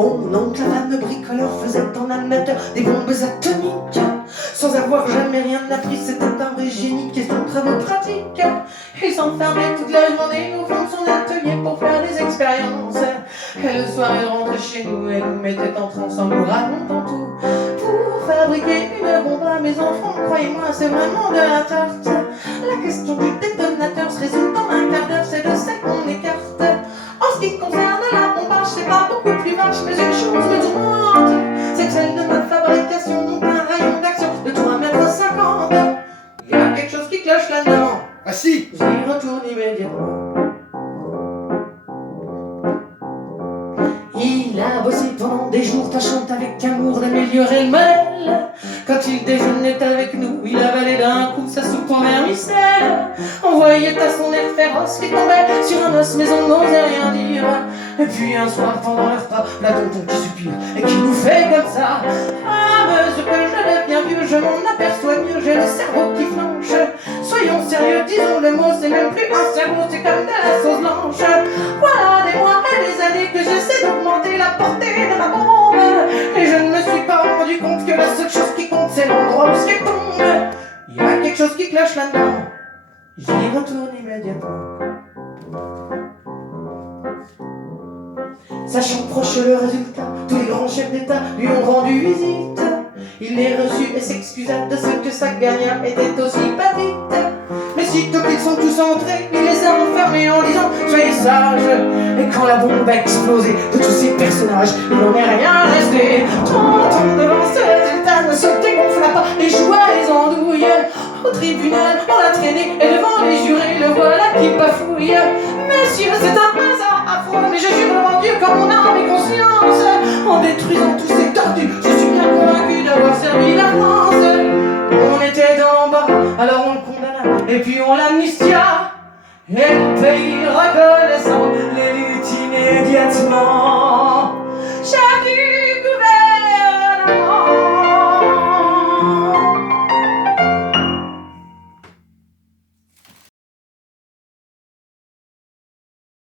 Mon oncle, la fameux bricoleur, faisait en amateur des bombes atomiques. Sans avoir jamais rien appris, c'était un vrai génie, question de travaux pratiques. Il s'enfermait toute la journée au fond de son atelier pour faire des expériences. Et le soir, il rentrait chez nous et nous mettait en transe en nous racontant tout. Pour fabriquer une bombe à mes enfants, croyez-moi, c'est vraiment de la tarte. La question du détonateur se résout en un quart d'heure, c'est de celle qu'on écarte. En ce qui concerne la bombage, c'est pas beaucoup plus vache, mais une chose me tourmente, c'est que celle de ma fabrication monte un rayon d'action de 3,50 m. Il y a quelque chose qui cloche là-dedans. Ah si! J'y retourne immédiatement. Il a bossé pendant des jours, tâchant avec amour d'améliorer le modèle. Quand il déjeunait avec nous, il avalait d'un coup sa soupe en vermicelle. On voyait à son air féroce qu'il tombait sur un os, mais on n'osait rien dire. Et puis un soir, pendant le repas, la tonton qui soupire et qui nous fait comme ça. À mesure que je deviens vieux, je m'en aperçois mieux, j'ai le cerveau qui flanche. Soyons sérieux, disons le mot, c'est même plus un cerveau, c'est comme de la sauce blanche. Voilà des mois et des années que j'essaie d'augmenter la portée de ma bombe. Et je ne me suis pas rendu compte que la seule chose qui compte, c'est l'endroit où ce qu'elle tombe. Il y a quelque chose qui cloche là-dedans. J'y retourne immédiatement. Sachant proche le résultat, tous les grands chefs d'État lui ont rendu visite. Il les reçut et s'excusa de ce que sa gagnante était aussi petite. Mais sitôt qu'ils sont tous entrés, il les a enfermés en disant « Soyez sages !» Et quand la bombe a explosé de tous ces personnages, il n'en est rien resté. Tonton devant ce résultat ne se dégonfla pas et joua les andouilles. Au tribunal, on l'a traîné et devant les jurés, le voilà qui bafouille. Messieurs, c'est un hasard affreux, mais je jure devant Dieu comme mon âme et conscience. En détruisant tous ces tordus, je suis bien convaincu d'avoir servi la France. On était d'en bas, alors on le condamna, et puis on l'amnistia. Et le pays reconnaissant les luttes immédiatement.